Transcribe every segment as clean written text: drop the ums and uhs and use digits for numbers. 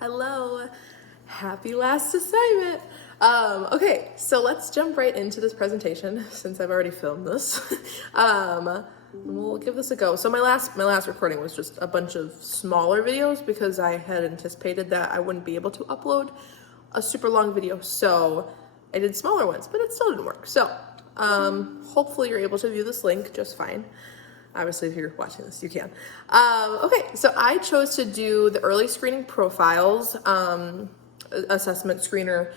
Hello, happy last assignment. Okay, so let's jump right into this presentation since I've already filmed this. We'll give this a go. So my last recording was just a bunch of smaller videos because I had anticipated that I wouldn't be able to upload a super long video. So I did smaller ones, but it still didn't work. So hopefully you're able to view this link just fine. Obviously, if you're watching this, you can. Okay, so I chose to do the early screening profiles assessment screener,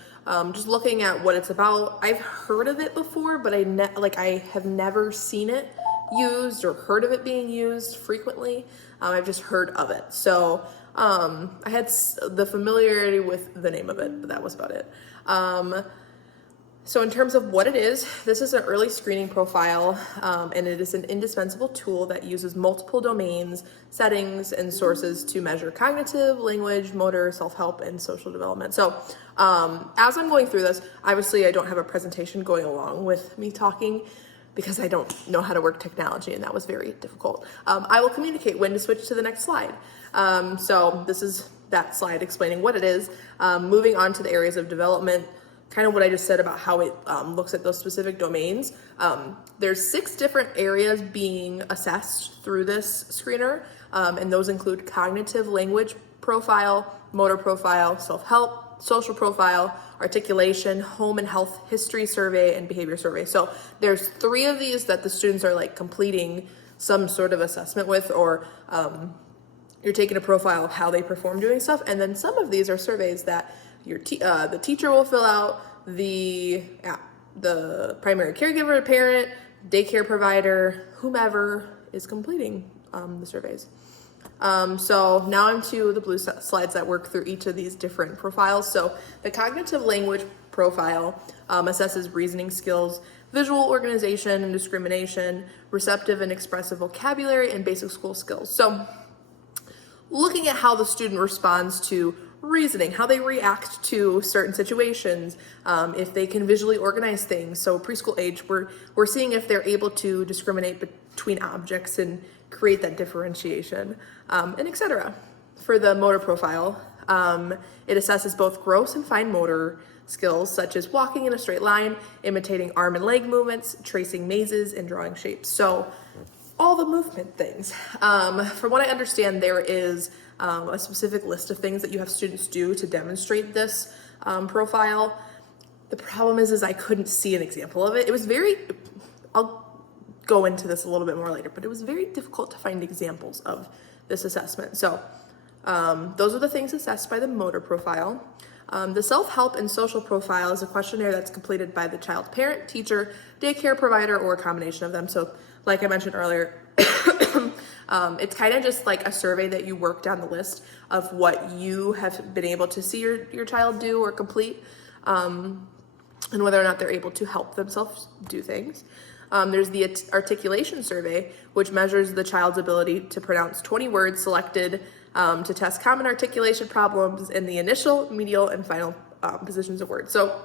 just looking at what it's about. I've heard of it before, but I have never seen it used or heard of it being used frequently. I've just heard of it. So I had the familiarity with the name of it, but that was about it. So in terms of what it is, this is an early screening profile, and it is an indispensable tool that uses multiple domains, settings, and sources to measure cognitive, language, motor, self-help, and social development. So as I'm going through this, obviously I don't have a presentation going along with me talking because I don't know how to work technology, and that was very difficult. I will communicate when to switch to the next slide. So this is that slide explaining what it is. Moving on to the areas of development, kind of what I just said about how it looks at those specific domains. There's 6 different areas being assessed through this screener, and those include cognitive language profile, motor profile, self-help, social profile, articulation, home and health history survey, and behavior survey. So there's 3 of these that the students are like completing some sort of assessment with, or you're taking a profile of how they perform doing stuff, and then some of these are surveys that the teacher will fill out, the primary caregiver, parent, daycare provider, whomever is completing the surveys. So now I'm to the blue slides that work through each of these different profiles. So the cognitive language profile assesses reasoning skills, visual organization and discrimination, receptive and expressive vocabulary, and basic school skills. So looking at how the student responds to reasoning, how they react to certain situations, if they can visually organize things. So preschool age, we're seeing if they're able to discriminate between objects and create that differentiation, and etc. For the motor profile, it assesses both gross and fine motor skills such as walking in a straight line, imitating arm and leg movements, tracing mazes, and drawing shapes. So all the movement things. From what I understand, there is a specific list of things that you have students do to demonstrate this profile. The problem is I couldn't see an example of it. It was I'll go into this a little bit more later, but it was very difficult to find examples of this assessment. So those are the things assessed by the motor profile. The self-help and social profile is a questionnaire that's completed by the child's parent, teacher, daycare provider, or a combination of them. So like I mentioned earlier, it's kind of just like a survey that you work down the list of what you have been able to see your child do or complete, and whether or not they're able to help themselves do things. There's the articulation survey, which measures the child's ability to pronounce 20 words selected to test common articulation problems in the initial, medial, and final positions of words. So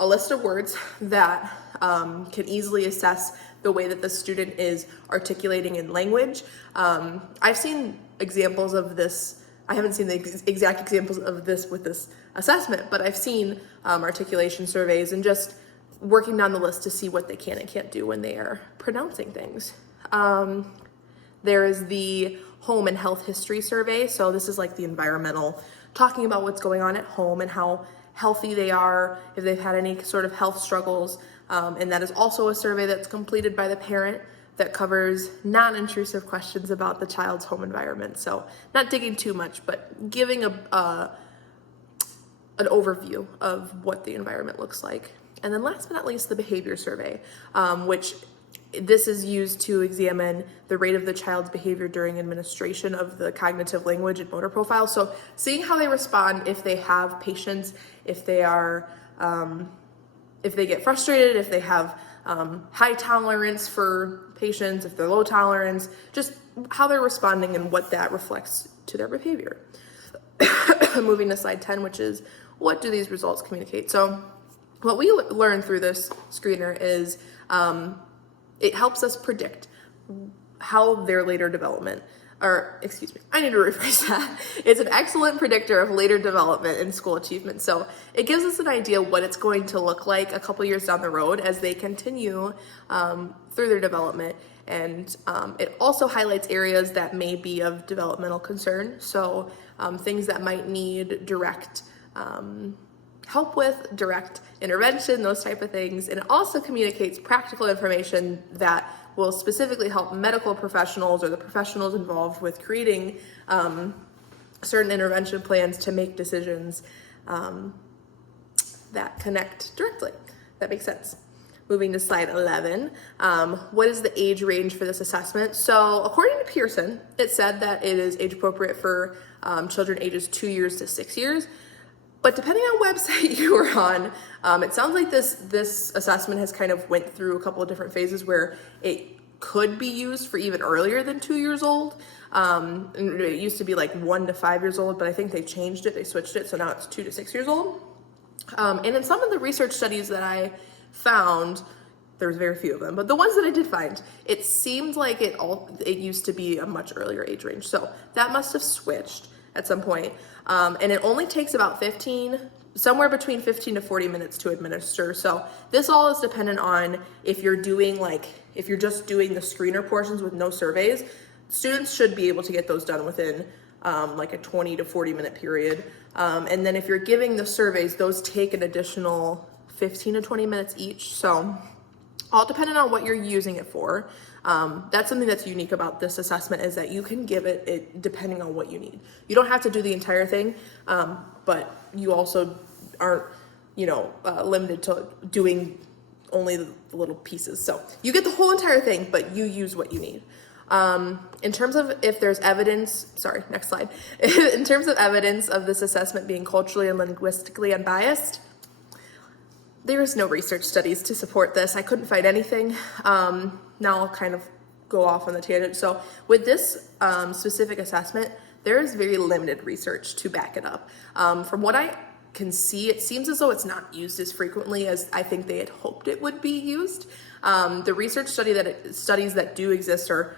a list of words that can easily assess the way that the student is articulating in language. I've seen examples of this. I haven't seen the exact examples of this with this assessment, but I've seen articulation surveys and just working down the list to see what they can and can't do when they are pronouncing things. There is the home and health history survey. So this is like the environmental, talking about what's going on at home and how healthy they are, if they've had any sort of health struggles. And that is also a survey that's completed by the parent that covers non-intrusive questions about the child's home environment. So not digging too much, but giving an overview of what the environment looks like. And then last but not least, the behavior survey, which this is used to examine the rate of the child's behavior during administration of the cognitive language and motor profile. So seeing how they respond, if they have patience, if they are, if they get frustrated, if they have high tolerance for patience, if they're low tolerance, just how they're responding and what that reflects to their behavior. Moving to slide 10, which is what do these results communicate? So what we learn through this screener is it helps us predict how their later development or excuse me, I need to rephrase that. It's an excellent predictor of later development and school achievement. So it gives us an idea what it's going to look like a couple years down the road as they continue through their development. And it also highlights areas that may be of developmental concern. So things that might need direct help with, direct intervention, those type of things. And it also communicates practical information that will specifically help medical professionals or the professionals involved with creating certain intervention plans to make decisions that connect directly. That makes sense. Moving to slide 11, what is the age range for this assessment? So according to Pearson, it said that it is age appropriate for children ages 2 years to 6 years. But depending on what website you are on, it sounds like this assessment has kind of went through a couple of different phases where it could be used for even earlier than 2 years old. And it used to be like 1 to 5 years old, but I think they changed it, they switched it, so now it's 2 to 6 years old. And in some of the research studies that I found, there was very few of them, but the ones that I did find, it seemed like it used to be a much earlier age range. So that must have switched at some point. And it only takes about somewhere between 15 to 40 minutes to administer. So this all is dependent on if you're just doing the screener portions with no surveys. Students should be able to get those done within like a 20 to 40 minute period. And then if you're giving the surveys, those take an additional 15 to 20 minutes each. So all dependent on what you're using it for. That's something that's unique about this assessment, is that you can give it depending on what you need. You don't have to do the entire thing, but you also aren't, limited to doing only the little pieces. So you get the whole entire thing, but you use what you need. In terms of if there's evidence, next slide. In terms of evidence of this assessment being culturally and linguistically unbiased, there is no research studies to support this. I couldn't find anything. Now I'll kind of go off on the tangent. So with this specific assessment, there is very limited research to back it up. From what I can see, it seems as though it's not used as frequently as I think they had hoped it would be used. The research studies that do exist are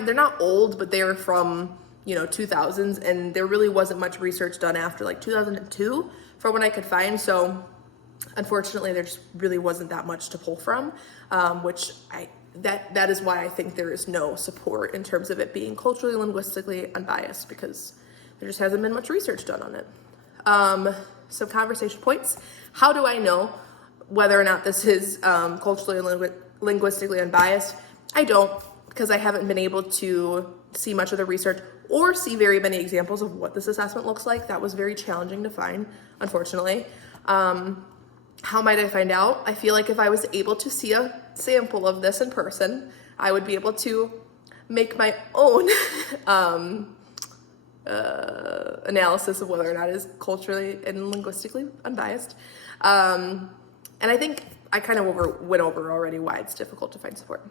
they're not old, but they're from 2000s, and there really wasn't much research done after like 2002 from what I could find. So unfortunately, there just really wasn't that much to pull from, that is why I think there is no support in terms of it being culturally, linguistically unbiased, because there just hasn't been much research done on it. Some conversation points. How do I know whether or not this is culturally and linguistically unbiased? I don't, because I haven't been able to see much of the research or see very many examples of what this assessment looks like. That was very challenging to find, unfortunately. How might I find out? I feel like if I was able to see a sample of this in person, I would be able to make my own analysis of whether or not it is culturally and linguistically unbiased. And I think I kind of went over already why it's difficult to find support.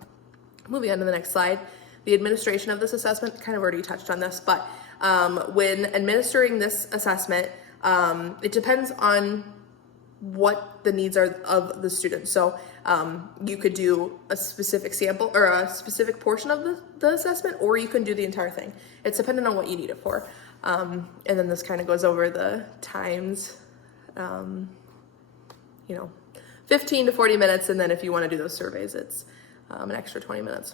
Moving on to the next slide. The administration of this assessment, kind of already touched on this, but when administering this assessment, it depends on what the needs are of the student. So you could do a specific sample or a specific portion of the assessment, or you can do the entire thing. It's dependent on what you need it for. And then this kind of goes over the times, 15 to 40 minutes. And then if you want to do those surveys, it's an extra 20 minutes.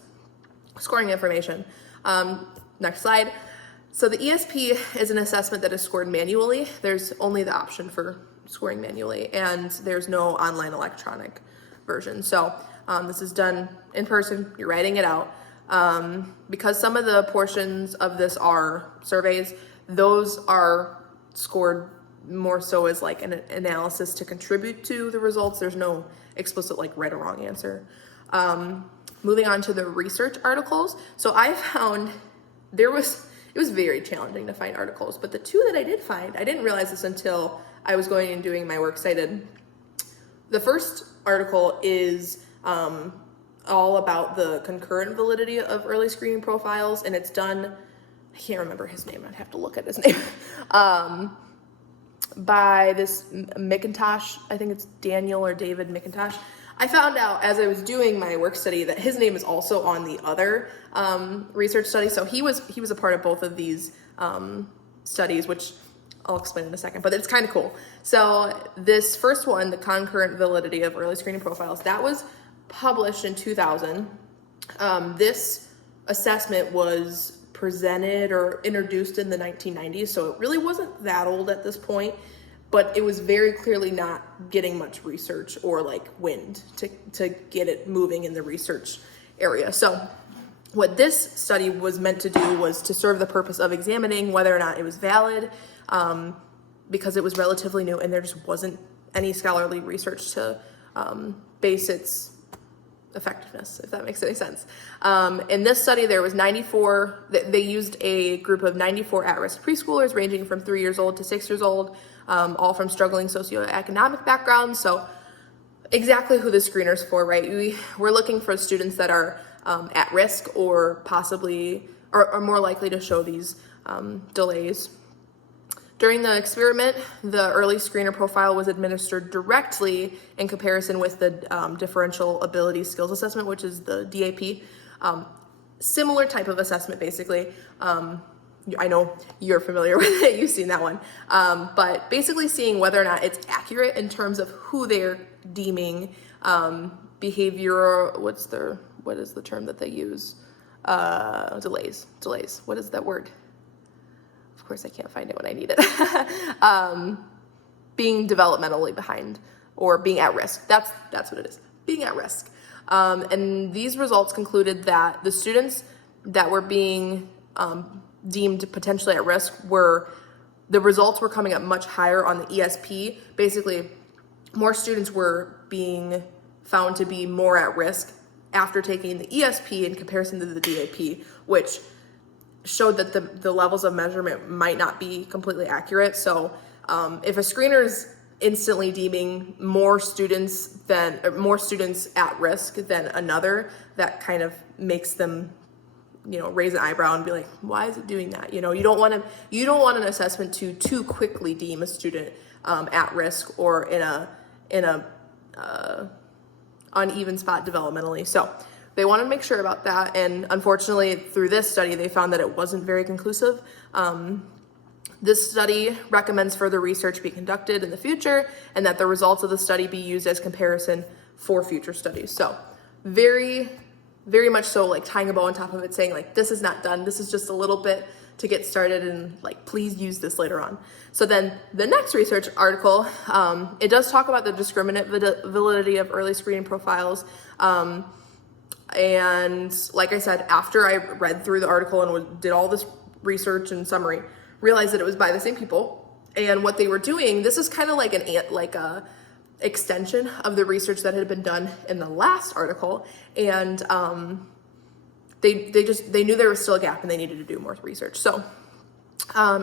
Scoring information. Next slide. So the ESP is an assessment that is scored manually. There's only the option for scoring manually, and there's no online electronic version. So this is done in person. You're writing it out. Because some of the portions of this are surveys, those are scored more so as like an analysis to contribute to the results. There's no explicit like right or wrong answer. Moving on to the research articles. So I found it was very challenging to find articles, but the two that I did find, I didn't realize this until I was going and doing my works cited. The first article is all about the concurrent validity of early screening profiles, and it's done, I can't remember his name, I'd have to look at his name, by this McIntosh, I think it's Daniel or David McIntosh. I found out as I was doing my work study that his name is also on the other research study. So he was a part of both of these studies, which I'll explain in a second, but it's kind of cool. So this first one, the concurrent validity of early screening profiles, that was published in 2000. This assessment was presented or introduced in the 1990s, so it really wasn't that old at this point, but it was very clearly not getting much research or like wind to get it moving in the research area. So what this study was meant to do was to serve the purpose of examining whether or not it was valid, because it was relatively new and there just wasn't any scholarly research to base its effectiveness, if that makes any sense. In this study, there was 94, they used a group of 94 at-risk preschoolers ranging from 3 years old to 6 years old, all from struggling socioeconomic backgrounds. So exactly who the screener's for, right? We're looking for students that are at risk or possibly are more likely to show these delays. During the experiment, the early screener profile was administered directly in comparison with the differential ability skills assessment, which is the DAP. Similar type of assessment, basically. I know you're familiar with it, you've seen that one. But basically seeing whether or not it's accurate in terms of who they're deeming behavior, what is the term that they use? Delays. What is that word? Of course, I can't find it when I need it. Being developmentally behind or being at risk. That's what it is. Being at risk. And these results concluded that the students that were being deemed potentially at risk the results were coming up much higher on the ESP. Basically, more students were being found to be more at risk after taking the ESP in comparison to the DAP, which showed that the levels of measurement might not be completely accurate. So if a screener is instantly deeming more students at risk than another, that kind of makes them, raise an eyebrow and be like, why is it doing that? You don't want an assessment to too quickly deem a student at risk or in a uneven spot developmentally. So they wanted to make sure about that, and unfortunately, through this study, they found that it wasn't very conclusive. This study recommends further research be conducted in the future, and that the results of the study be used as comparison for future studies. So, very, very much so, like tying a bow on top of it, saying like, this is not done. This is just a little bit to get started, and like, please use this later on. So then the next research article, it does talk about the discriminant validity of early screening profiles. And like I said, after I read through the article and did all this research and summary, realized that it was by the same people. And what they were doing, this is kind of like a extension of the research that had been done in the last article. And they knew there was still a gap and they needed to do more research. So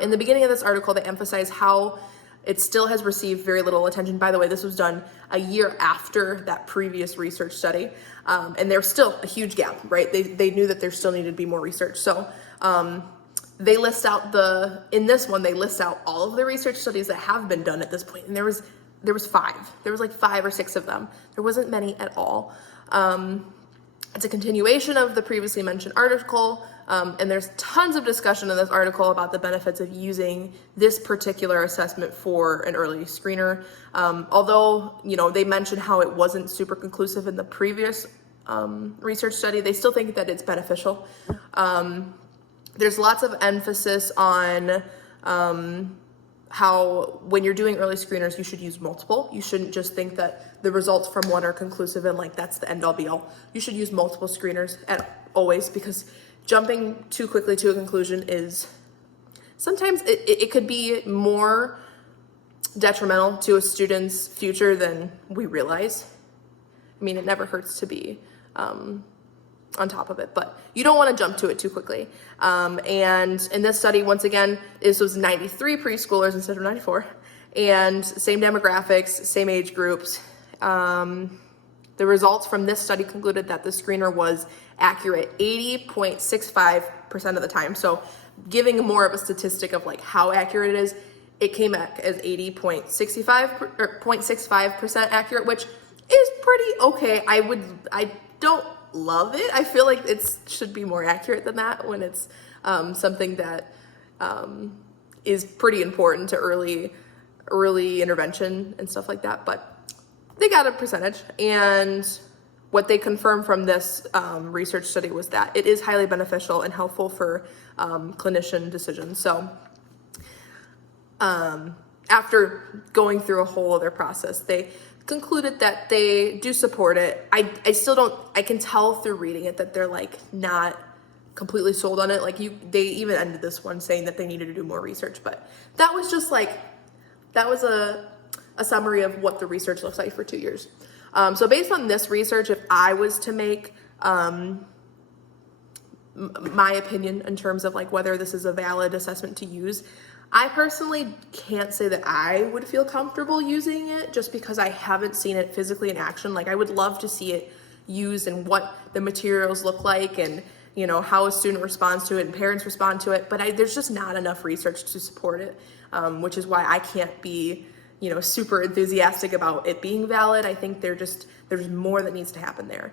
in the beginning of this article, they emphasize how it still has received very little attention. By the way, this was done a year after that previous research study. And there's still a huge gap, right? They knew that there still needed to be more research. So they list out in this one, they list out all of the research studies that have been done at this point. And there was 5. There was like 5 or 6 of them. There wasn't many at all. It's a continuation of the previously mentioned article. And there's tons of discussion in this article about the benefits of using this particular assessment for an early screener. Although, they mentioned how it wasn't super conclusive in the previous research study, they still think that it's beneficial. There's lots of emphasis on how when you're doing early screeners, you should use multiple. You shouldn't just think that the results from one are conclusive and like that's the end all be all. You should use multiple screeners always, because jumping too quickly to a conclusion is sometimes it could be more detrimental to a student's future than we realize. I mean, it never hurts to be on top of it, but you don't want to jump to it too quickly. And in this study, once again, this was 93 preschoolers instead of 94, and same demographics, same age groups. The results from this study concluded that the screener was accurate 80.65% of the time. So giving more of a statistic of like how accurate it is, it came back as 80.65% accurate, which is pretty okay. I don't love it. I feel like it should be more accurate than that when it's something that is pretty important to early intervention and stuff like that. But they got a percentage, and what they confirmed from this research study was that it is highly beneficial and helpful for clinician decisions. So after going through a whole other process, they concluded that they do support it. I still don't, I can tell through reading it that they're like not completely sold on it. Like they even ended this one saying that they needed to do more research, but that was just like, that was a summary of what the research looks like for 2 years. So based on this research, if I was to make my opinion in terms of like whether this is a valid assessment to use, I personally can't say that I would feel comfortable using it just because I haven't seen it physically in action. Like I would love to see it used and what the materials look like and, you know, how a student responds to it and parents respond to it. But there's just not enough research to support it, which is why I can't be, you know, super enthusiastic about it being valid. I think there's more that needs to happen there.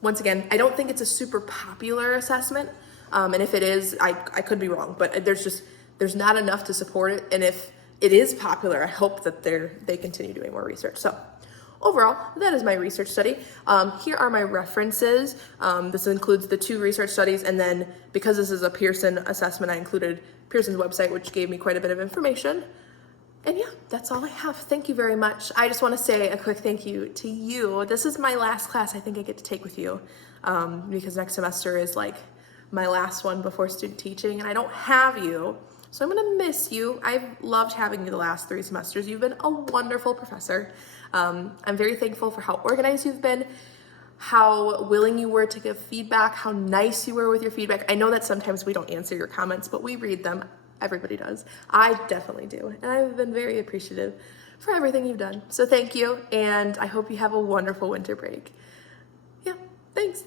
Once again, I don't think it's a super popular assessment. And if it is, I could be wrong, but there's not enough to support it. And if it is popular, I hope that they continue doing more research. So overall, that is my research study. Here are my references. This includes the 2 research studies. And then because this is a Pearson assessment, I included Pearson's website, which gave me quite a bit of information. And yeah, that's all I have. Thank you very much. I just want to say a quick thank you to you. This is my last class I think I get to take with you, because next semester is like my last one before student teaching, and I don't have you, so I'm gonna miss you. I've loved having you the last 3 semesters. You've been a wonderful professor. I'm very thankful for how organized you've been, how willing you were to give feedback, how nice you were with your feedback. I know that sometimes we don't answer your comments, but we read them. Everybody does. I definitely do, and I've been very appreciative for everything you've done. So thank you, and I hope you have a wonderful winter break. Yeah, thanks.